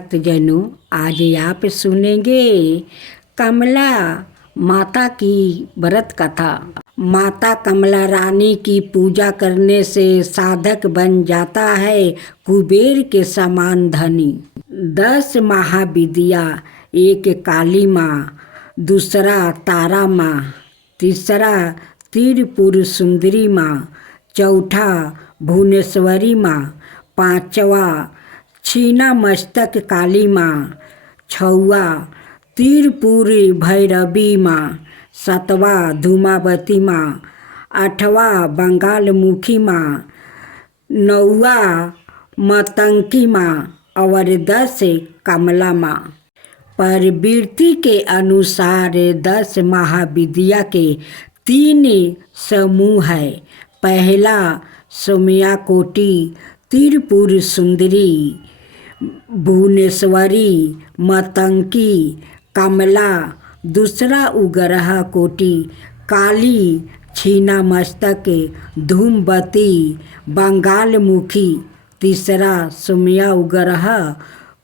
भक्तजनों, आज आप सुनेंगे कमला माता की व्रत कथा। माता कमला रानी की पूजा करने से साधक बन जाता है कुबेर के समान धनी। 10 महाविद्या, एक काली माँ, दूसरा तारा माँ, तीसरा त्रिपुर सुंदरी माँ, चौथा भुवनेश्वरी माँ, पांचवा छीना मस्तक काली माँ, छवा त्रिपुर भैरवी माँ, सातवा धूमावती माँ, आठवा बंगाल मुखी माँ, नौवा मतंकी माँ और 10 कमला माँ। प्रवृत्ति के अनुसार 10 महाविद्या के 3 समूह है। पहला सौम्याकोटि, त्रिपुर सुंदरी, भुवनेश्वरी, मतंकी, कमला। दूसरा उग्रह कोटि, काली, छीना मस्तक, धूमवती, बंगाल मुखी। तीसरा सौम्या उग्रह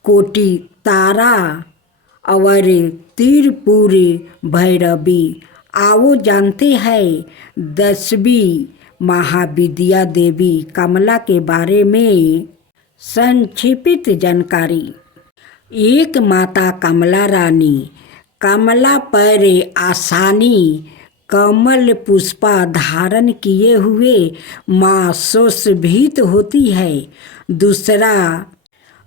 कोटि, तारा और त्रिपुर भैरवी। आओ जानते हैं 10वीं महाविद्या देवी कमला के बारे में संक्षिप्त जानकारी। एक माता कमला रानी कमला पर आसानी कमल पुष्पा धारण किए हुए माँ सुशोभित होती है।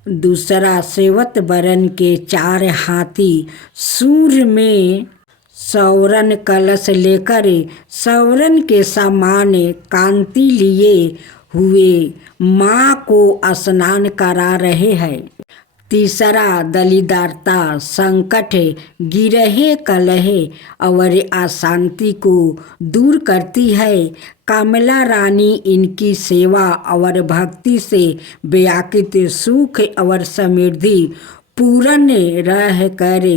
दूसरा सेवत वरण के 4 हाथी सूर्य में सौरन कलश लेकर सौरन के समान कांति लिए हुए माँ को स्नान करा रहे हैं। तीसरा दलिदारता, संकट, गिरहे कलह और अशांति को दूर करती है। कमला रानी इनकी सेवा और भक्ति से व्याकुत सुख और समृद्धि पूर्ण रह कर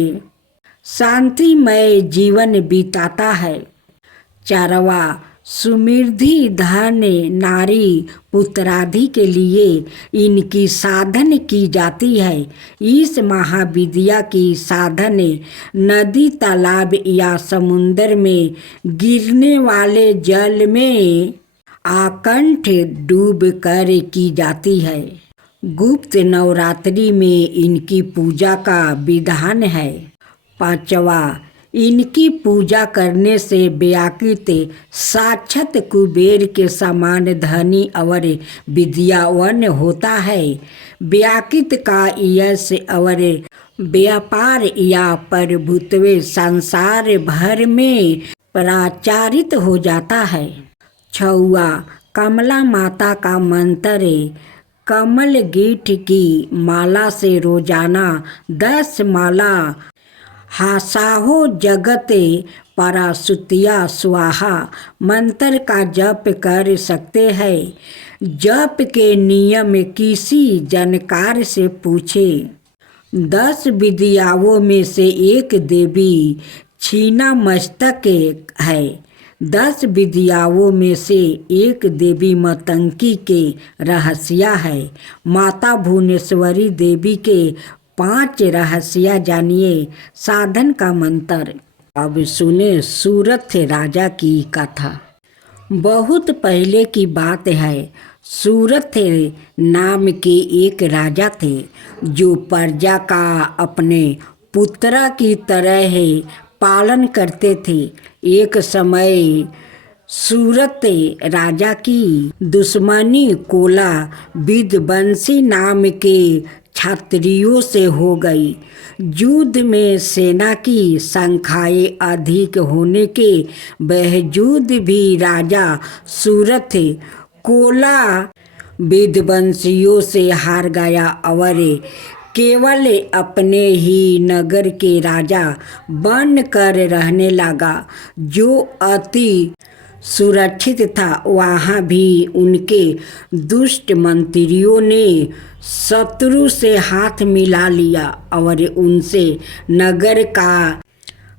शांतिमय जीवन बिताता है। चारवा समृद्धि धन नारी पुत्रादि के लिए इनकी साधन की जाती है। इस महाविद्या की साधन नदी, तालाब या समुद्र में गिरने वाले जल में आकंठ डूब कर की जाती है। गुप्त नवरात्रि में इनकी पूजा का विधान है। पांचवा, इनकी पूजा करने से व्याकुत साक्षात कुबेर के समान धनी और विद्यावान होता है। व्याकुत का यश और व्यापार या प्रभुत्व संसार भर में प्रचारित हो जाता है। छवा, कमला माता का मंत्र। कमल गीठ की माला से रोजाना 10 माला हासाहो जगते परासुतिया स्वाहा मंत्र का जप कर सकते हैं। जप के नियम किसी जानकार से पूछे। 10 विद्याओं में से एक देवी छीना मस्तक है। 10 विद्याओं में से एक देवी मतंकी के रहस्य है। माता भुवनेश्वरी देवी के 5 रहस्य जानिए। साधन का मंत्र। अब सुने सूरथ राजा की कथा। बहुत पहले की बात है। सूरथ नाम के एक राजा थे जो प्रजा का अपने पुत्र की तरह पालन करते थे। एक समय सूरत राजा की दुश्मनी कोला विध्वंसी नाम के क्षत्रियों से हो गई। युद्ध में सेना की संख्याएं अधिक होने के बावजूद भी राजा सूरत कोला विध्वंसियों से हार गया और केवल अपने ही नगर के राजा बन कर रहने लगा जो अति सुरक्षित था। वहाँ भी उनके दुष्ट मंत्रियों ने शत्रु से हाथ मिला लिया और उनसे नगर का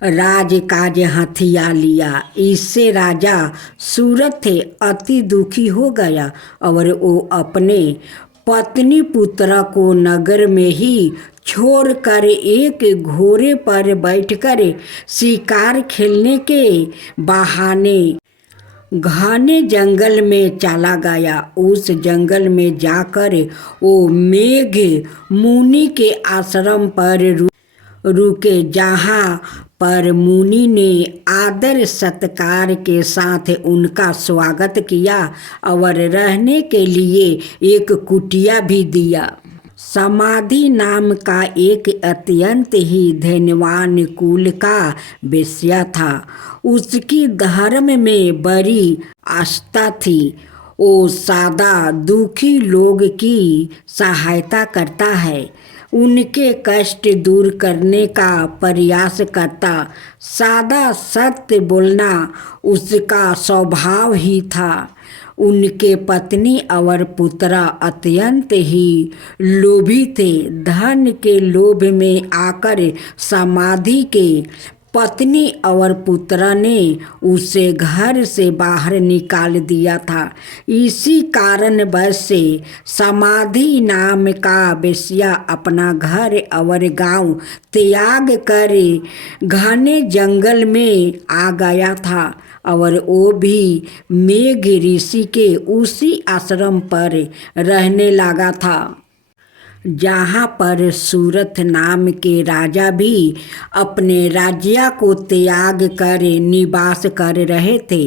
राजकाज हथिया लिया। इससे राजा सूरथ अति दुखी हो गया और वो अपने पत्नी पुत्र को नगर में ही छोड़कर एक घोड़े पर बैठकर शिकार खेलने के बहाने घने जंगल में चला गया। उस जंगल में जाकर वो मेघ मुनि के आश्रम पर रुके, जहाँ पर मुनि ने आदर सत्कार के साथ उनका स्वागत किया और रहने के लिए एक कुटिया भी दिया। समाधि नाम का एक अत्यंत ही धनवान कुल का वेश्या था। उसकी धर्म में बड़ी आस्था थी। वो सादा दुखी लोग की सहायता करता है, उनके कष्ट दूर करने का प्रयास करता। सादा सत्य बोलना उसका स्वभाव ही था। उनके पत्नी और पुत्र अत्यंत ही लोभी थे। धन के लोभ में आकर समाधि के पत्नी और पुत्र ने उसे घर से बाहर निकाल दिया था। इसी कारण बस से समाधि नाम का वेश्या अपना घर और गांव त्याग कर घने जंगल में आ गया था और वो भी मेघ ऋषि के उसी आश्रम पर रहने लगा था, जहाँ पर सूरथ नाम के राजा भी अपने राज्य को त्याग कर निवास कर रहे थे।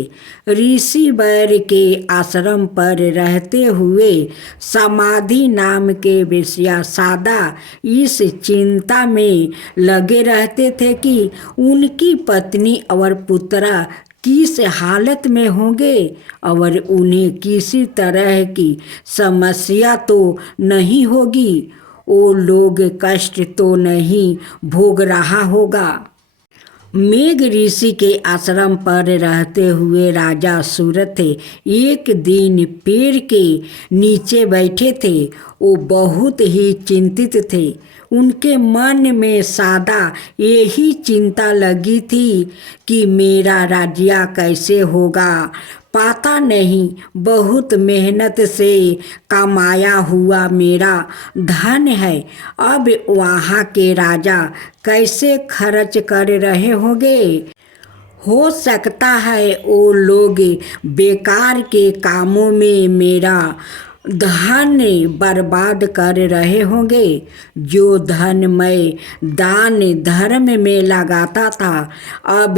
ऋषि वर के आश्रम पर रहते हुए समाधि नाम के वेश्या सादा इस चिंता में लगे रहते थे कि उनकी पत्नी और पुत्र किस हालत में होंगे और उन्हें किसी तरह की समस्या तो नहीं होगी, वो लोग कष्ट तो नहीं भोग रहा होगा। मेघ ऋषि के आश्रम पर रहते हुए राजा सूरथ एक दिन पेड़ के नीचे बैठे थे। वो बहुत ही चिंतित थे। उनके मन में सदा यही चिंता लगी थी कि मेरा राज्य कैसे होगा। पता नहीं, बहुत मेहनत से कमाया हुआ मेरा धन है, अब वहाँ के राजा कैसे खर्च कर रहे होंगे। हो सकता है वो लोग बेकार के कामों में मेरा धन बर्बाद कर रहे होंगे। जो धन मैं दान धर्म में लगाता था, अब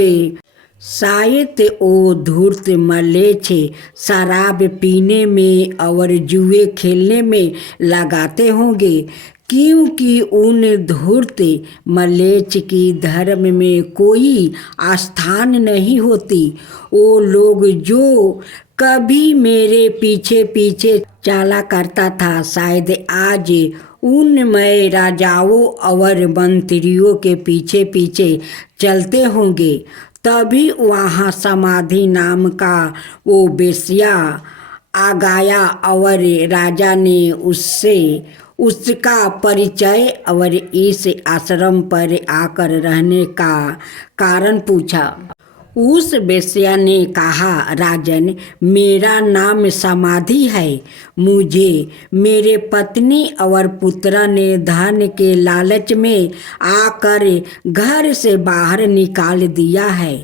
शायद वो धूर्त मलेच्छ शराब पीने में और जुए खेलने में लगाते होंगे, क्योंकि उन धूर्त मलेच्छ की धर्म में कोई आस्थान नहीं होती। वो लोग जो कभी मेरे पीछे पीछे चला करता था, शायद आज उन मैं राजाओं और मंत्रियों के पीछे पीछे चलते होंगे। तभी वहाँ समाधि नाम का वो वेश्या आ गया और राजा ने उससे उसका परिचय और इस आश्रम पर आकर रहने का कारण पूछा। उस वेश्या ने कहा, राजन, मेरा नाम समाधि है। मुझे मेरे पत्नी और पुत्र ने धन के लालच में आकर घर से बाहर निकाल दिया है।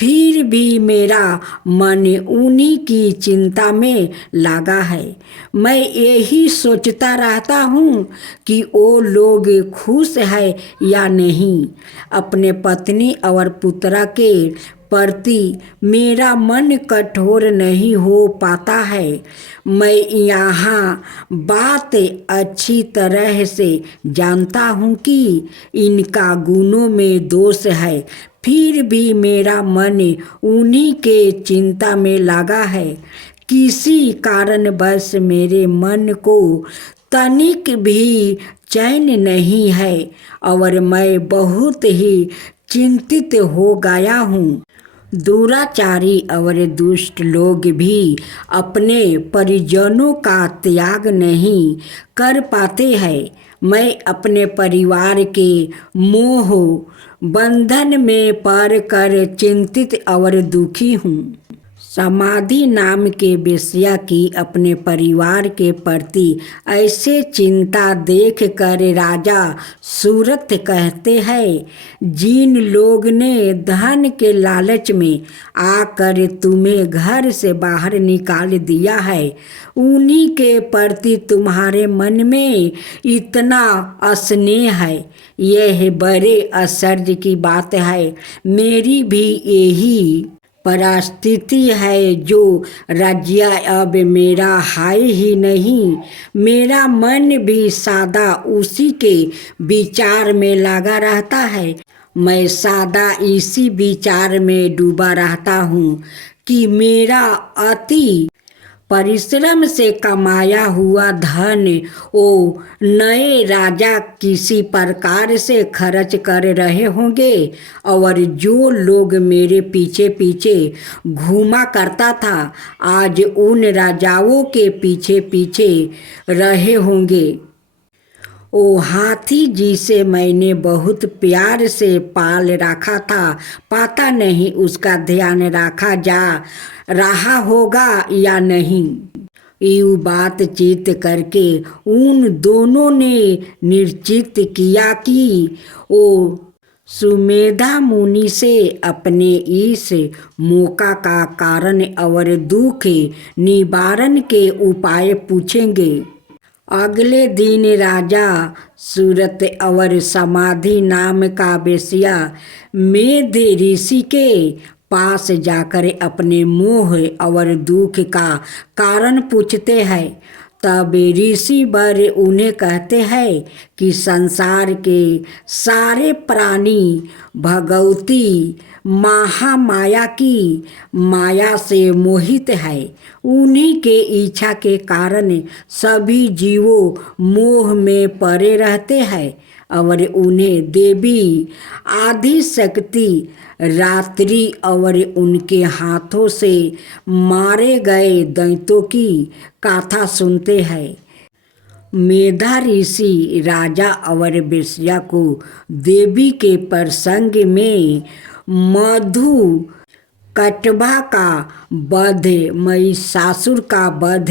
फिर भी मेरा मन उन्हीं की चिंता में लगा है। मैं यही सोचता रहता हूँ कि वो लोग खुश है या नहीं। अपने पत्नी और पुत्र के प्रति मेरा मन कठोर नहीं हो पाता है। मैं यहाँ बात अच्छी तरह से जानता हूँ कि इनका गुणों में दोष है, फिर भी मेरा मन उन्हीं के चिंता में लगा है। किसी कारणवश मेरे मन को तनिक भी चैन नहीं है और मैं बहुत ही चिंतित हो गया हूँ। दुराचारी और दुष्ट लोग भी अपने परिजनों का त्याग नहीं कर पाते हैं। मैं अपने परिवार के मोह बंधन में पड़ कर चिंतित और दुखी हूँ। समाधि नाम के वेश्या की अपने परिवार के प्रति ऐसे चिंता देख कर राजा सूरत कहते हैं, जिन लोग ने धन के लालच में आकर तुम्हें घर से बाहर निकाल दिया है, उन्हीं के प्रति तुम्हारे मन में इतना स्नेह है, यह बड़े आश्चर्य की बात है। मेरी भी यही परिस्थिति है जो रजिया, अब मेरा हाय ही नहीं, मेरा मन भी सादा उसी के विचार में लगा रहता है। मैं सादा इसी विचार में डूबा रहता हूँ कि मेरा अति परिश्रम से कमाया हुआ धन वो नए राजा किसी प्रकार से खर्च कर रहे होंगे, और जो लोग मेरे पीछे पीछे घूमा करता था आज उन राजाओं के पीछे पीछे रहे होंगे। ओ हाथी जिसे मैंने बहुत प्यार से पाल रखा था, पता नहीं उसका ध्यान रखा जा रहा होगा या नहीं। यूँ बातचीत करके उन दोनों ने निश्चित किया कि वो सुमेधा मुनि से अपने इस मौका का कारण और दुख निवारण के उपाय पूछेंगे। अगले दिन राजा सूरत और समाधि नाम का वेश्या मेध ऋषि के पास जाकर अपने मोह और दुख का कारण पूछते हैं। तब ऋषि वर उन्हें कहते हैं कि संसार के सारे प्राणी भगवती महामाया की माया से मोहित है। उन्हीं के इच्छा के कारण सभी जीवों मोह में पड़े रहते हैं और उन्हें देवी आदि शक्ति रात्रि और उनके हाथों से मारे गए दैत्यों की कथा सुनते हैं। मेधा ऋषि राजा और वेश्या को देवी के प्रसंग में मधु कटवा का वध, महिषासुर का वध,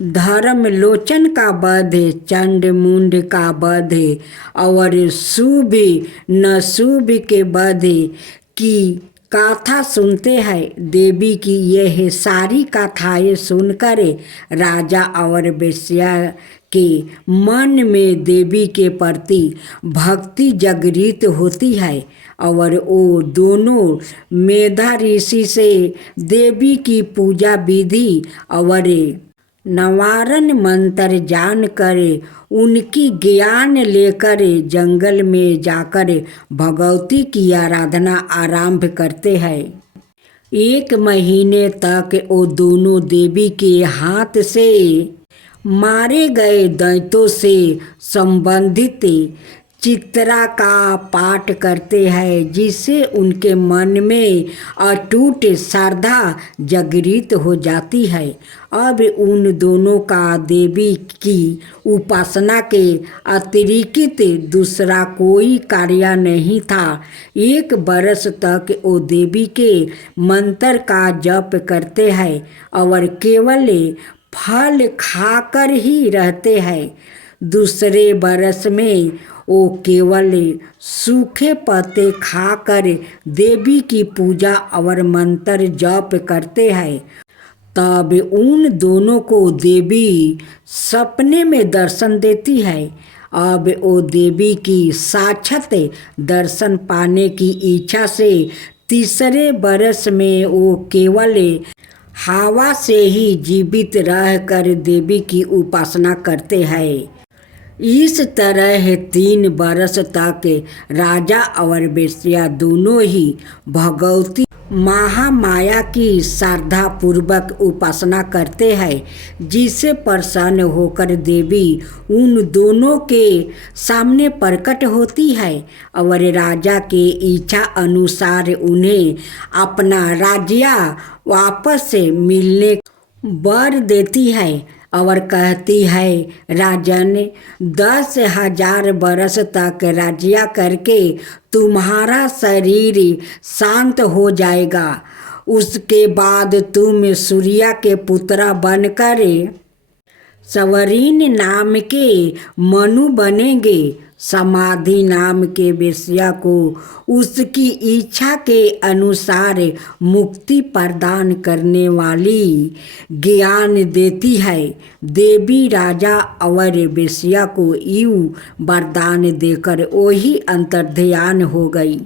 धर्मलोचन का वध, चंड मुंड का वध और शुभ नशुभ के वध की कथा सुनते हैं। देवी की यह सारी कथाएं सुनकर राजा और वेश्या के मन में देवी के प्रति भक्ति जागृत होती है और वो दोनों मेधा ऋषि से देवी की पूजा विधि और नवारण मंत्र जानकर उनकी ज्ञान लेकर जंगल में जाकर भगवती की आराधना आरंभ करते हैं। 1 महीने तक वो दोनों देवी के हाथ से मारे गए दैत्यों से संबंधित चित्रा का पाठ करते हैं, जिससे उनके मन में अटूट श्रद्धा जागृत हो जाती है। अब उन दोनों का देवी की उपासना के अतिरिक्त दूसरा कोई कार्य नहीं था। 1 बरस तक वो देवी के मंत्र का जप करते हैं और केवल फल खाकर ही रहते हैं। दूसरे बरस में वो केवल सूखे पत्ते खाकर देवी की पूजा और मंत्र जप करते हैं। तब उन दोनों को देवी सपने में दर्शन देती है। अब वो देवी की साक्षात दर्शन पाने की इच्छा से तीसरे बरस में वो केवल हवा से ही जीवित रहकर देवी की उपासना करते हैं। इस तरह 3 बरस तक राजा और वेश्या दोनों ही भगवती महामाया की श्रद्धा पूर्वक उपासना करते हैं, जिससे प्रसन्न होकर देवी उन दोनों के सामने प्रकट होती है और राजा के इच्छा अनुसार उन्हें अपना राज्य वापस मिलने वर देती है और कहती है, राजन 10,000 बरस तक राज्य करके तुम्हारा शरीर शांत हो जाएगा। उसके बाद तुम सूर्या के पुत्र बनकर सवरीन नाम के मनु बनेंगे। समाधि नाम के वेश्या को उसकी इच्छा के अनुसार मुक्ति प्रदान करने वाली ज्ञान देती है। देवी राजा और वेश्या को यूं वरदान देकर वही अंतर्ध्यान हो गई।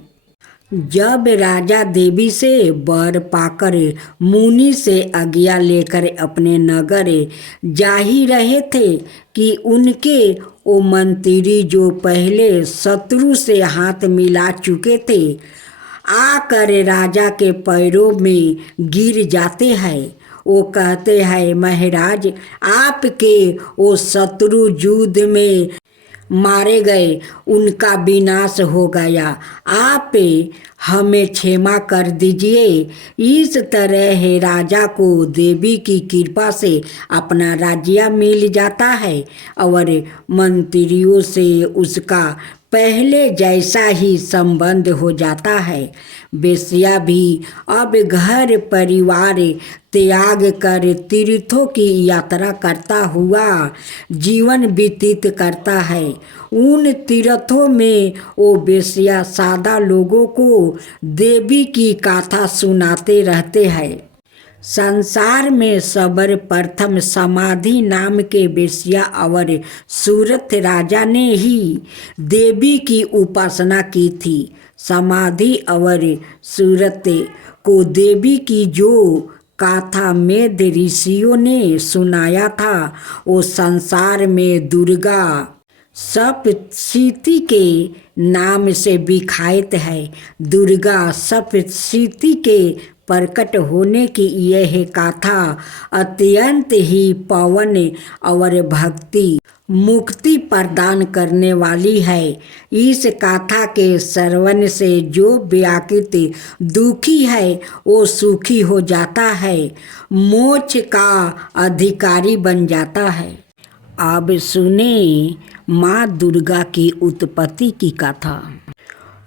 जब राजा देवी से वर पाकर मुनि से आज्ञा लेकर अपने नगर जा ही रहे थे कि उनके वो मंत्री जो पहले शत्रु से हाथ मिला चुके थे आकर राजा के पैरों में गिर जाते हैं। वो कहते हैं, महाराज आपके वो शत्रु युद्ध में मारे गए, उनका विनाश हो गया, आप हमें क्षमा कर दीजिए। इस तरह राजा को देवी की कृपा से अपना राज्य मिल जाता है और मंत्रियों से उसका पहले जैसा ही संबंध हो जाता है। वेश्या भी अब घर परिवार त्याग कर तीर्थों की यात्रा करता हुआ जीवन व्यतीत करता है। उन तीर्थों में वो वेश्या सादा लोगों को देवी की गाथा सुनाते रहते हैं। संसार में सर्वप्रथम समाधि नाम के वेश्या और सूरत राजा ने ही देवी की उपासना की थी। समाधि और सूरत को देवी की जो गाथा मेध ऋषियों ने सुनाया था वो संसार में दुर्गा सप्तशती के नाम से विख्यात है। दुर्गा सप्तशती के प्रकट होने की यह गाथा अत्यंत ही पावन और भक्ति मुक्ति प्रदान करने वाली है। इस गाथा के श्रवण से जो व्याकुल दुखी है वो सुखी हो जाता है, मोक्ष का अधिकारी बन जाता है। अब सुने माँ दुर्गा की उत्पत्ति की कथा।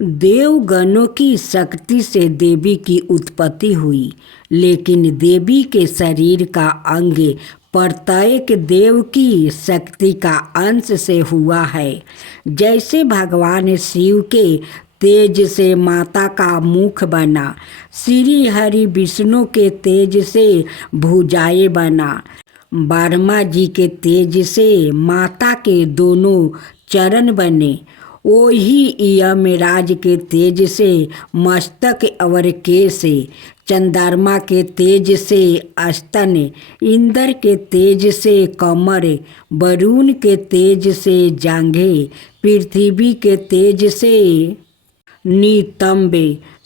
देवगणों की शक्ति से देवी की उत्पत्ति हुई, लेकिन देवी के शरीर का अंग प्रत्येक देव की शक्ति का अंश से हुआ है। जैसे भगवान शिव के तेज से माता का मुख बना, श्री हरि विष्णु के तेज से भुजाएं बना, ब्रह्मा जी के तेज से माता के दोनों चरण बने, वही यमराज के तेज से मस्तक और केश, चंद्रमा के तेज से स्तन, इंद्र के तेज से कमर, वरुण के तेज से जांघें, पृथ्वी के तेज से नितंब,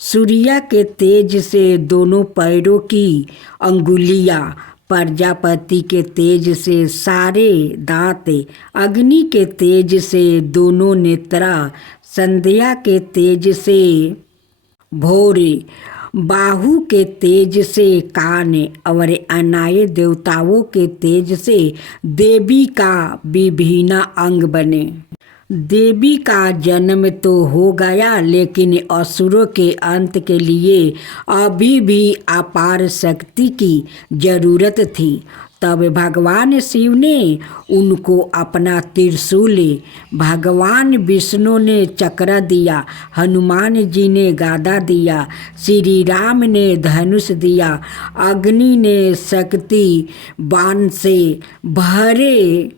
सूर्य के तेज से दोनों पैरों की अंगुलियां, प्रजापति के तेज से सारे दांत, अग्नि के तेज से दोनों नेत्रा, संध्या के तेज से भौर, बाहु के तेज से कान और अन्य देवताओं के तेज से देवी का विभिन्न अंग बने। देवी का जन्म तो हो गया, लेकिन असुरों के अंत के लिए अभी भी अपार शक्ति की जरूरत थी। तब भगवान शिव ने उनको अपना त्रिशूल, भगवान विष्णु ने चक्र दिया, हनुमान जी ने गदा दिया, श्री राम ने धनुष दिया, अग्नि ने शक्ति बाण से भरे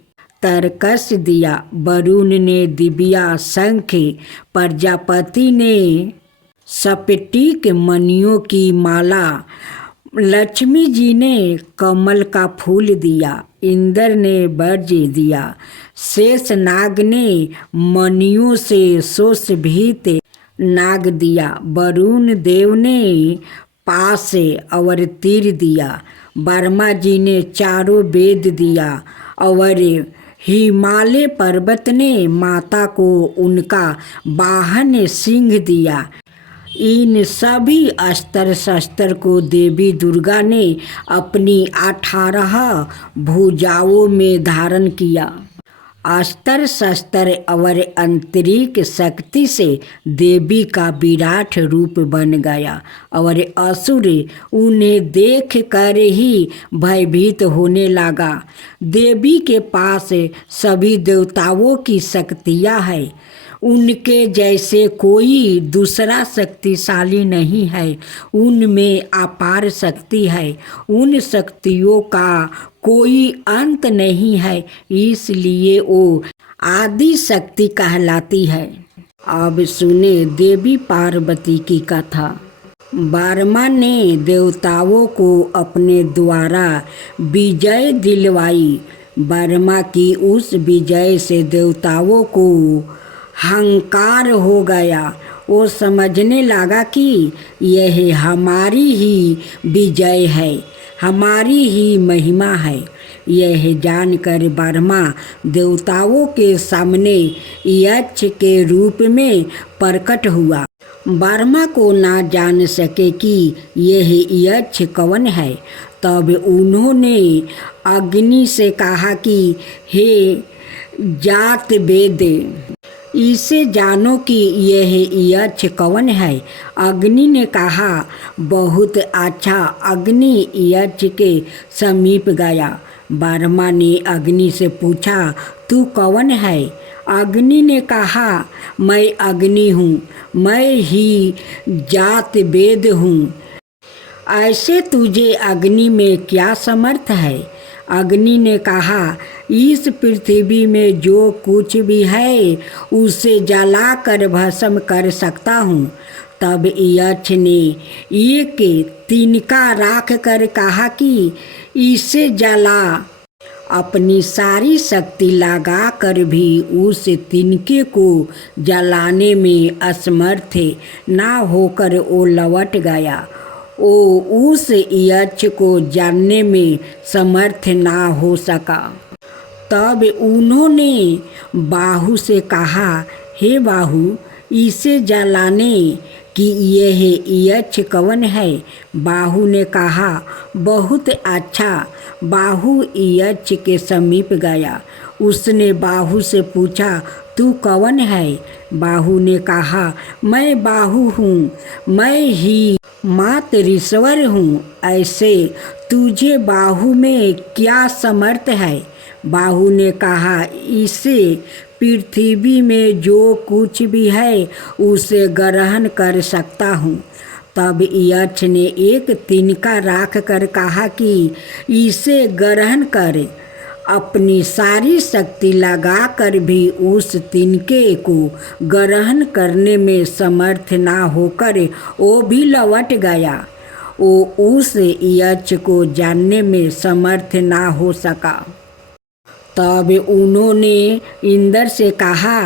तरकस दिया, वरुण ने दिव्या शंख, प्रजापति ने स्फटिक मणियों की माला, लक्ष्मी जी ने कमल का फूल दिया, इंद्र ने वज्र दिया, शेष नाग ने मणियों से सुशोभित नाग दिया, वरुण देव ने पास और तीर दिया, ब्रह्मा जी ने चारों वेद दिया और हिमालय पर्वत ने माता को उनका वाहन सिंह दिया। इन सभी अस्त्र शस्त्र को देवी दुर्गा ने अपनी 18 भुजाओं में धारण किया। अस्त्र शस्त्र और आंतरिक शक्ति से देवी का विराट रूप बन गया और असुर उन्हें देख कर ही भयभीत होने लगा। देवी के पास सभी देवताओं की शक्तियाँ हैं, उनके जैसे कोई दूसरा शक्तिशाली नहीं है। उनमें अपार शक्ति है, उन शक्तियों का कोई अंत नहीं है, इसलिए वो आदि शक्ति कहलाती है। अब सुने देवी पार्वती की कथा। ब्रह्मा ने देवताओं को अपने द्वारा विजय दिलवाई। ब्रह्मा की उस विजय से देवताओं को अहंकार हो गया। वो समझने लगा कि यह हमारी ही विजय है, हमारी ही महिमा है। यह जानकर ब्रह्मा देवताओं के सामने यक्ष के रूप में प्रकट हुआ। ब्रह्मा को ना जान सके कि यह यक्ष कौन है। तब उन्होंने अग्नि से कहा कि हे जात वेद, इसे जानो कि यह यक्ष कौन है। अग्नि ने कहा, बहुत अच्छा। अग्नि यक्ष के समीप गया। ब्रह्मा ने अग्नि से पूछा, तू कौन है? अग्नि ने कहा, मैं अग्नि हूँ, मैं ही जात वेद हूँ। ऐसे तुझे अग्नि में क्या समर्थ है? अग्नि ने कहा, इस पृथ्वी में जो कुछ भी है उसे जलाकर भस्म कर सकता हूँ। तब यक्ष ने एक तिनका राख कर कहा कि इसे जला। अपनी सारी शक्ति लगा कर भी उस तिनके को जलाने में असमर्थ ना होकर वो लौट गया। वो उस यक्ष को जानने में समर्थ ना हो सका। तब उन्होंने बाहु से कहा, हे बाहु, इसे जलाने कि यह यक्ष कौन है? बाहु ने कहा, बहुत अच्छा। बाहु यक्ष के समीप गया। उसने बाहु से पूछा, तू कौन है? बाहु ने कहा, मैं बाहु हूँ, मैं ही मातरीश्वर हूँ। ऐसे तुझे बाहु में क्या समर्थ है? बाहु ने कहा, इसे पृथ्वी में जो कुछ भी है उसे ग्रहण कर सकता हूँ। तब यक्ष ने एक तिनका राख कर कहा कि इसे ग्रहण कर। अपनी सारी शक्ति लगाकर भी उस तिनके को ग्रहण करने में समर्थ ना होकर वो भी लौट गया। वो उस यक्ष को जानने में समर्थ ना हो सका। तब उन्होंने इंद्र से कहा,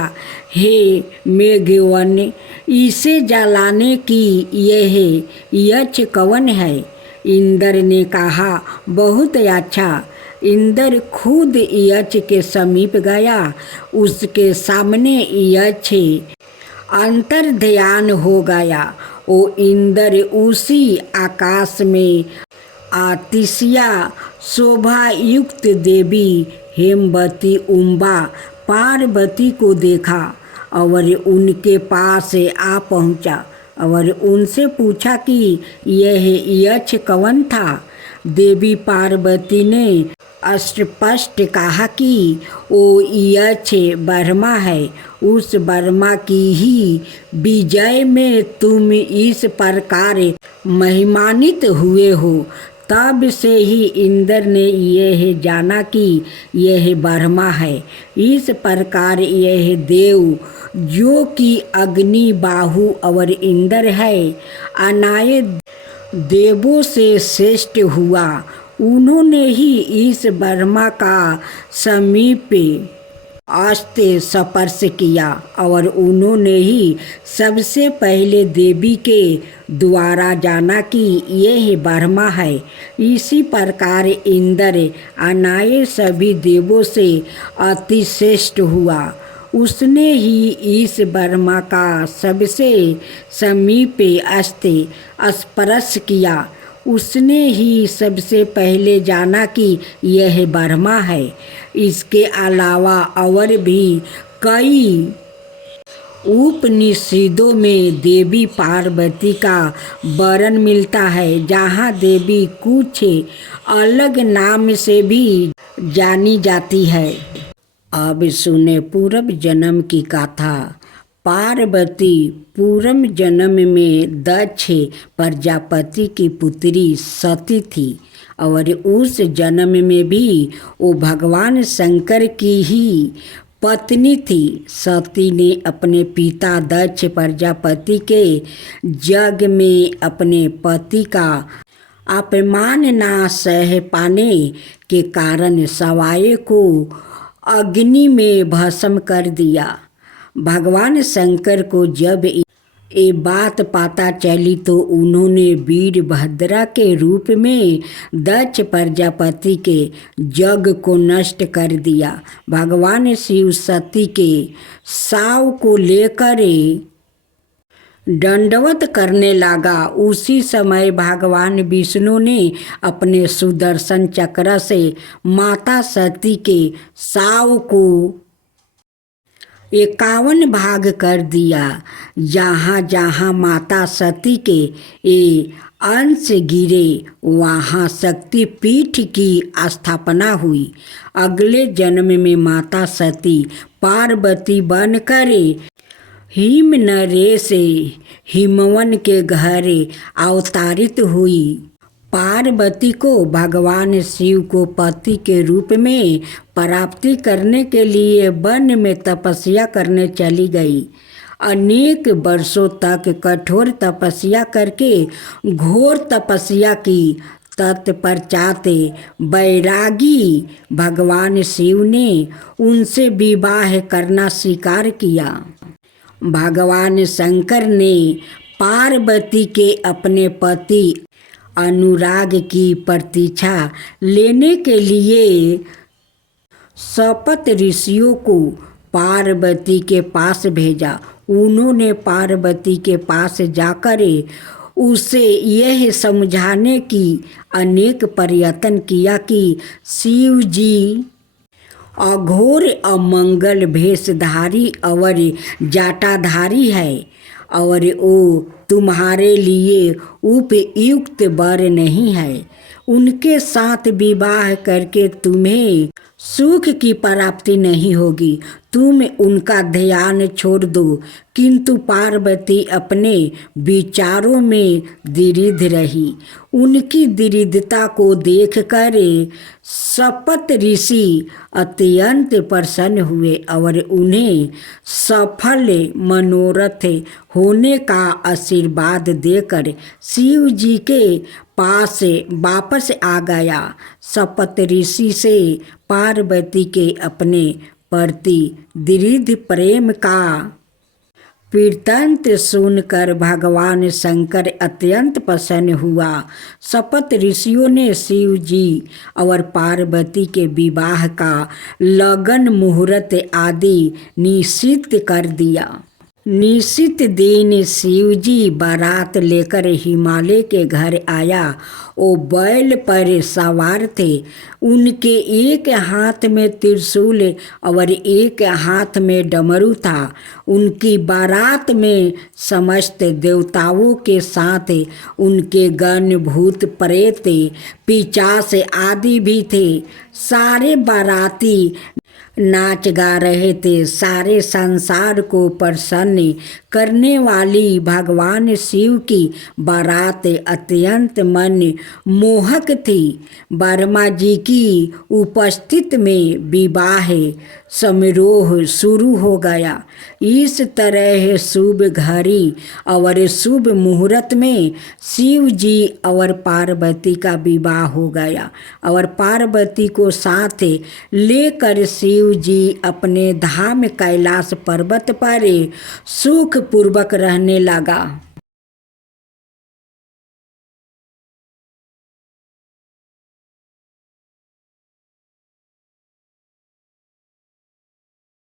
हे मेघवन, इसे जलाने की यह यक्ष कौन है? इंद्र ने कहा, बहुत अच्छा। इंद्र खुद यक्ष के समीप गया। उसके सामने यक्ष अंतर्ध्यान हो गया। वो इंद्र उसी आकाश में आतिशिया शोभा युक्त देवी हेमवती उम्बा पार्वती को देखा और उनके पास आ पहुंचा और उनसे पूछा कि यह यक्ष कौन था। देवी पार्वती ने स्पष्ट कहा कि वो यक्ष ब्रह्मा है। उस ब्रह्मा की ही विजय में तुम इस प्रकार महिमान्वित हुए हो। तब से ही इंद्र ने यह जाना कि यह ब्रह्मा है। इस प्रकार यह देव जो कि अग्नि, बाहु और इंद्र है, अनाय देवों से श्रेष्ठ हुआ। उन्होंने ही इस ब्रह्मा का समीप आस्ते स्पर्श किया और उन्होंने ही सबसे पहले देवी के द्वारा जाना कि यह ब्रह्मा है। इसी प्रकार इंद्र अनाय सभी देवों से अति श्रेष्ठ हुआ। उसने ही इस ब्रह्मा का सबसे समीप अस्ते स्पर्श किया। उसने ही सबसे पहले जाना कि यह ब्रह्मा है। इसके अलावा और भी कई उपनिषदों में देवी पार्वती का वर्णन मिलता है, जहाँ देवी कुछ अलग नाम से भी जानी जाती है। अब सुने पूर्व जन्म की कथा। पार्वती पूर्व जन्म में दक्ष प्रजापति की पुत्री सती थी और उस जन्म में भी वो भगवान शंकर की ही पत्नी थी। सती ने अपने पिता दक्ष प्रजापति के यज्ञ में अपने पति का अपमान ना सह पाने के कारण सवाए को अग्नि में भस्म कर दिया। भगवान शंकर को जब ये बात पता चली तो उन्होंने वीरभद्रा के रूप में दक्ष प्रजापति के यज्ञ को नष्ट कर दिया। भगवान शिव सती के शव को लेकर दंडवत करने लगा। उसी समय भगवान विष्णु ने अपने सुदर्शन चक्र से माता सती के शव को 51 भाग कर दिया। जहाँ जहाँ माता सती के ये अंश गिरे वहाँ शक्ति पीठ की स्थापना हुई। अगले जन्म में माता सती पार्वती बनकर हिम नरेश हिमवन के घर अवतारित हुई। पार्वती को भगवान शिव को पति के रूप में प्राप्ति करने के लिए वन में तपस्या करने चली गई। अनेक वर्षों तक कठोर तपस्या करके घोर तपस्या की। तत्पश्चात बैरागी भगवान शिव ने उनसे विवाह करना स्वीकार किया। भगवान शंकर ने पार्वती के अपने पति अनुराग की प्रतीक्षा लेने के लिए सप्त ऋषियों को पार्वती के पास भेजा। उन्होंने पार्वती के पास जाकर उसे यह समझाने की अनेक प्रयत्न किया कि शिव जी अघोर अमंगल भेषधारी और जाटाधारी है और वो तुम्हारे लिए उपयुक्त वर नहीं है। उनके साथ विवाह करके तुम्हें सुख की प्राप्ति नहीं होगी। तुम उनका ध्यान छोड़ दो। किंतु पार्वती अपने विचारों में दृढ़ रही। उनकी दृढ़ता को देखकर सप्त ऋषि अत्यंत प्रसन्न हुए और उन्हें सफल मनोरथ होने का आशीर्वाद देकर शिव जी के पास वापस आ गया। सप्त ऋषि से पार्वती के अपने प्रति दृढ़ प्रेम का वृत्तांत सुनकर भगवान शंकर अत्यंत प्रसन्न हुआ। सप्त ऋषियों ने शिव जी और पार्वती के विवाह का लगन मुहूर्त आदि निश्चित कर दिया। निश्चित दिन शिव जी बारात लेकर हिमालय के घर आया। वो बैल पर सवार थे। उनके एक हाथ में त्रिशूल और एक हाथ में डमरू था। उनकी बारात में समस्त देवताओं के साथ उनके गण भूत प्रेत पिशाच आदि भी थे। सारे बाराती नाच गा रहे थे। सारे संसार को प्रसन्न करने वाली भगवान शिव की बारात अत्यंत मन मोहक थी। ब्रह्मा जी की उपस्थित में विवाह समारोह शुरू हो गया। इस तरह शुभ घड़ी और शुभ मुहूर्त में शिव जी और पार्वती का विवाह हो गया और पार्वती को साथ लेकर शिव जी अपने धाम कैलाश पर्वत पर सुख पूर्वक रहने लगा।